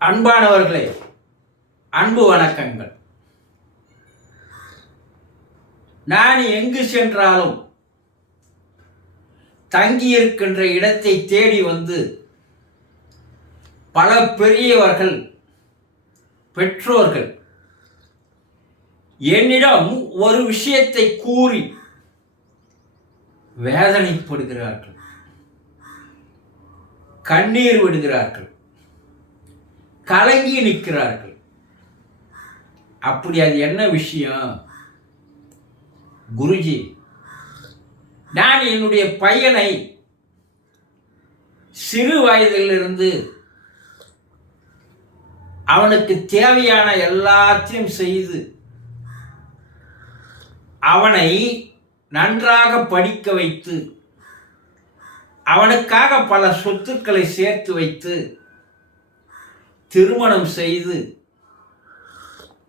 அன்பானவர்களே, அன்பு வணக்கங்கள். நான் எங்கு சென்றாலும் தங்கியிருக்கின்ற இடத்தை தேடி வந்து பல பெரியவர்கள், பெற்றோர்கள் என்னிடம் ஒரு விஷயத்தை கூறி வேதனைப்படுகிறார்கள், கண்ணீர் விடுகிறார்கள், கலங்கி நிற்கிறார்கள். அப்படி அது என்ன விஷயம்? குருஜி, நான் என்னுடைய பையனை சிறு வயதிலிருந்து அவனுக்கு தேவையான எல்லாத்தையும் செய்து அவனை நன்றாக படிக்க வைத்து அவனுக்காக பல சொத்துக்களை சேர்த்து வைத்து திருமணம் செய்து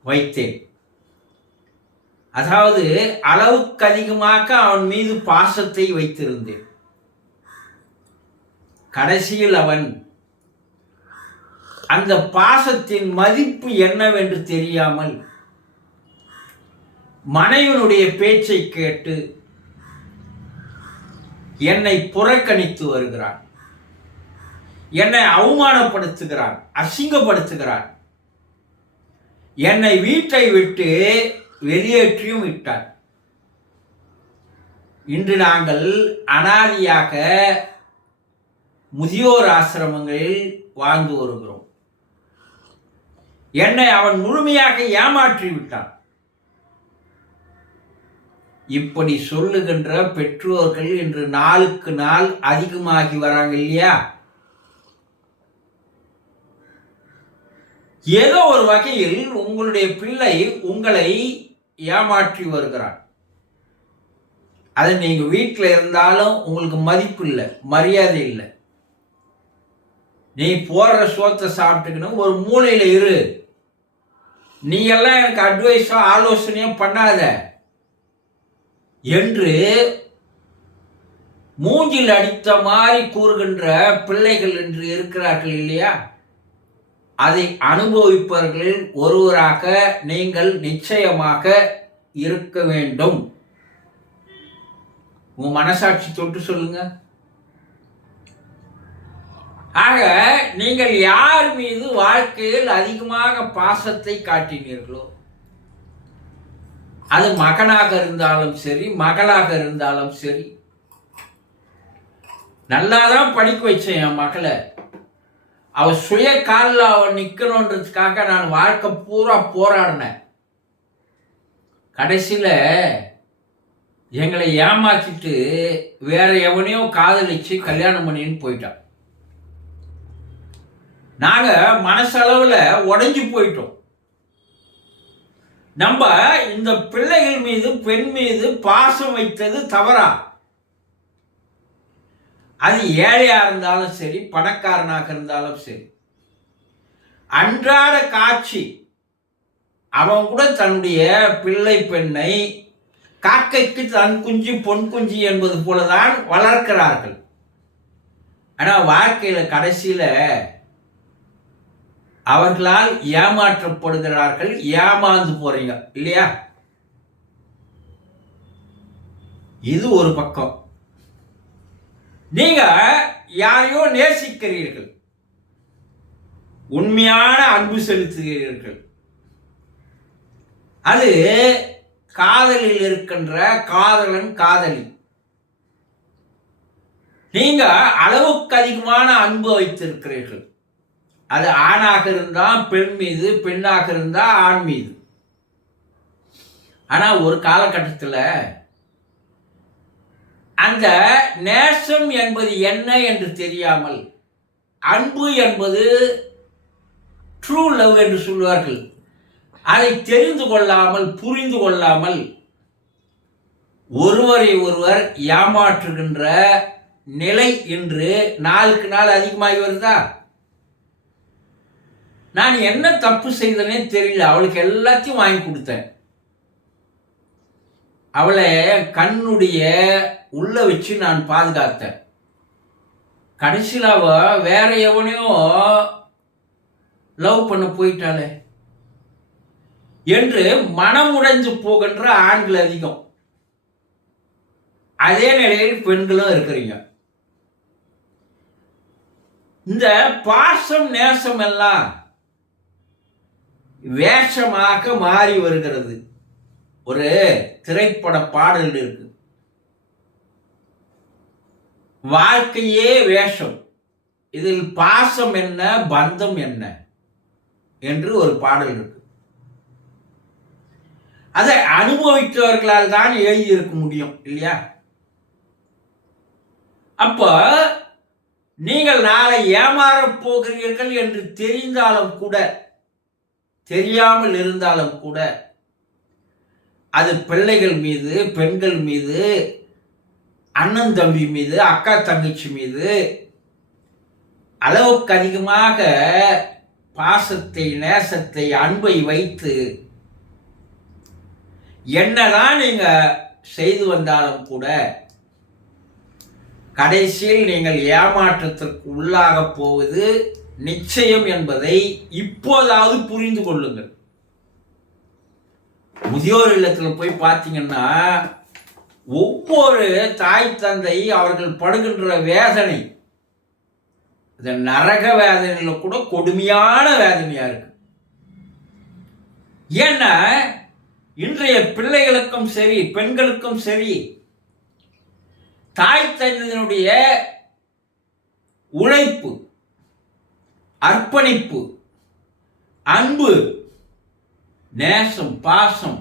வைத்தேன். அதாவது அளவுக்கு அதிகமாக அவன் மீது பாசத்தை வைத்திருந்தேன். கடைசியில் அவன் அந்த பாசத்தின் மதிப்பு என்னவென்று தெரியாமல் மனைவினுடைய பேச்சை கேட்டு என்னை புறக்கணித்து வருகிறான், என்னை அவமானப்படுத்துகிறான், அசிங்கப்படுத்துகிறான், என்னை வீட்டை விட்டு வெளியேற்றியும் விட்டார். இன்று நாங்கள் அனாதையாக முதியோர் ஆசிரமங்களில் வாழ்ந்து வருகிறோம். என்னை அவன் முழுமையாக ஏமாற்றி விட்டான். இப்படி சொல்லுகின்ற பெற்றோர்கள் இன்று நாளுக்கு நாள் அதிகமாகி வராங்க இல்லையா? ஏதோ ஒரு வகையில் உங்களுடைய பிள்ளை உங்களை ஏமாற்றி வருகிறான். அது நீங்க வீட்டில் இருந்தாலும் உங்களுக்கு மதிப்பு இல்லை, மரியாதை இல்லை. நீ போடுற சோத்தை சாப்பிட்டுக்கணும், ஒரு மூலையில இரு, நீ எல்லாம் எனக்கு அட்வைஸோ ஆலோசனையோ பண்ணாத என்று மூஞ்சில் அடித்த மாதிரி கூறுகின்ற பிள்ளைகள் என்று இருக்கிறார்கள் இல்லையா? அதை அனுபவிப்பவர்களில் ஒருவராக நீங்கள் நிச்சயமாக இருக்க வேண்டும். உங்க மனசாட்சி தொட்டு சொல்லுங்க. ஆக நீங்கள் யார் மீது வாழ்க்கையில் அதிகமாக பாசத்தை காட்டினீர்களோ, அது மகனாக இருந்தாலும் சரி, மகளாக இருந்தாலும் சரி. நல்லாதான் படிக்க வச்சேன் என் மகளை. அவ சுய காலில் அவன் நிற்கணுன்றதுக்காக நான் வாழ்க்கை பூரா போராடினேன். கடைசியில் எங்களை ஏமாற்றிட்டு வேற எவனையோ காதலிச்சு கல்யாணம் பண்ணின்னு போயிட்டான். நாங்கள் மனசளவில் உடைஞ்சு போயிட்டோம். நம்ம இந்த பிள்ளைகள் மீது, பெண் மீது பாசம் வைத்தது தவறா? அது ஏழையா இருந்தாலும் சரி, பணக்காரனாக இருந்தாலும் சரி, அன்றாட காட்சி. அவன் கூட தன்னுடைய பிள்ளை பெண்ணை காக்கைக்கு தன் குஞ்சு பொன் குஞ்சு என்பது போலதான் வளர்க்கிறார்கள். ஆனால் வாழ்க்கையில் கடைசியில் அவர்களால் ஏமாற்றப்படுகிறார்கள், ஏமாந்து போறீங்க இல்லையா? இது ஒரு பக்கம். நீங்க யாரையோ நேசிக்கிறீர்கள், உண்மையான அன்பு செலுத்துகிறீர்கள். அது காதலில் இருக்கின்ற காதலன், காதலி. நீங்க அளவுக்கு அதிகமான அன்பு வைத்திருக்கிறீர்கள். அது ஆணாக இருந்தால் பெண் மீது, பெண்ணாக இருந்தால் ஆண் மீது. ஆனால் ஒரு காலகட்டத்தில் அந்த நேசம் என்பது என்ன என்று தெரியாமல், அன்பு என்பது ட்ரூ லவ் என்று சொல்வார்கள், அதை தெரிந்து கொள்ளாமல், புரிந்து கொள்ளாமல் ஒருவரை ஒருவர் ஏமாற்றுகின்ற நிலை இன்று நாளுக்கு நாள் அதிகமாகி வருதா? நான் என்ன தப்பு செய்தனே தெரியல. அவளுக்கு எல்லாத்தையும் வாங்கி கொடுத்தேன். அவளை கண்ணுடைய உள்ள வச்சு நான் பாதுகாத்தேன். கடைசியில் அவ வேற எவனையோ லவ் பண்ண போயிட்டாலே என்று மனம் உடைஞ்சு போகின்ற ஆண்கள் அதிகம். அதே நிலையில் பெண்களும் இருக்கிறீங்க. இந்த பாசம் நேசம் எல்லாம் வேஷமாக மாறி வருகிறது. ஒரு திரைப்பட பாடல் இருக்கு, வாழ்க்கையே வேஷம், இதில் பாசம் என்ன பந்தம் என்ன என்று ஒரு பாடல் இருக்கு. அதை அனுபவித்தவர்களால் தான் எழுதியிருக்க முடியும் இல்லையா? அப்ப நீங்கள் நாளை ஏமாறப் போகிறீர்கள் என்று தெரிந்தாலும் கூட, தெரியாமல் இருந்தாலும் கூட, அது பிள்ளைகள் மீது, பெண்கள் மீது, அண்ணன் தம்பி மீது, அக்கா தங்கச்சி மீது அளவுக்கு அதிகமாக பாசத்தை, நேசத்தை, அன்பை வைத்து என்னதான் நீங்க செய்து வந்தாலும் கூட கடைசியில் நீங்கள் ஏமாற்றத்திற்கு உள்ளாக போவது நிச்சயம் என்பதை இப்போதாவது புரிந்து கொள்ளுங்கள். முதியோர் இல்லத்தில் போய் பார்த்தீங்கன்னா ஒவ்வொரு தாய் தந்தை அவர்கள் படுகின்ற வேதனை, இந்த நரக வேதனையில கூட கொடுமையான வேதனையா இருக்கு. ஏன்னா இன்றைய பிள்ளைகளுக்கும் சரி, பெண்களுக்கும் சரி, தாய் தந்தையினுடைய உழைப்பு, அர்ப்பணிப்பு, அன்பு, நேசம், பாசம்,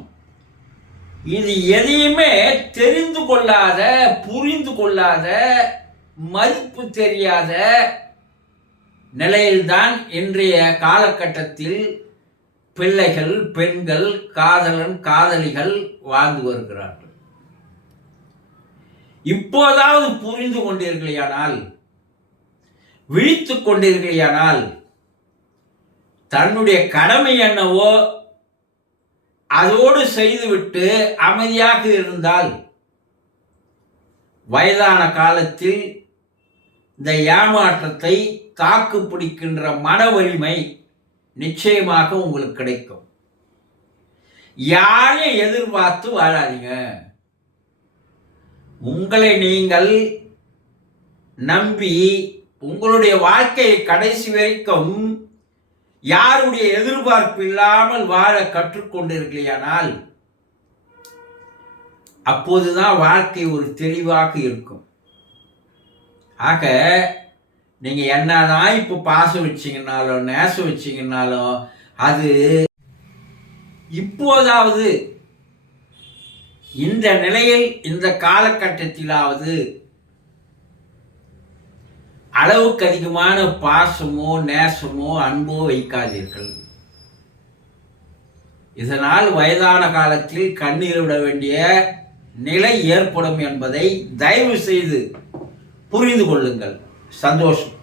இது எதையுமே தெரிந்து கொள்ளாத, புரிந்து கொள்ளாத, மதிப்பு தெரியாத நிலையில்தான் இன்றைய காலகட்டத்தில் பிள்ளைகள், பெண்கள், காதலன், காதலிகள் வாழ்ந்து வருகிறார்கள். இப்போதாவது புரிந்து கொண்டீர்களானால், விழித்துக் கொண்டீர்களானால், தன்னுடைய கடமை என்னவோ அதோடு செய்துவிட்டு அமைதியாக இருந்தால் வயதான காலத்தில் இந்த ஏமாற்றத்தை தாக்கு பிடிக்கின்ற மன வலிமை நிச்சயமாக உங்களுக்கு கிடைக்கும். யாரையும் எதிர்பார்த்து வாழாதீங்க. உங்களை நீங்கள் நம்பி உங்களுடைய வாழ்க்கையை கடைசி வரைக்கும் யாருடைய எதிர்பார்ப்பு இல்லாமல் வாழ கற்றுக்கொண்டிருக்கலையானால் அப்போதுதான் வாழ்க்கை ஒரு தெளிவாக இருக்கும். ஆக நீங்க என்னதான் இப்ப பாசம் வச்சீங்கன்னாலும் நேசம் வச்சீங்கன்னாலும் அது இப்போதாவது இந்த நிலையில் இந்த காலகட்டத்திலாவது அளவுக்கு அதிகமான பாசமோ நேசமோ அன்போ வைக்காதீர்கள். இதனால் வயதான காலத்தில் கண்ணீர் விட வேண்டிய நிலை ஏற்படும் என்பதை தயவு செய்து புரிந்து கொள்ளுங்கள். சந்தோஷம்.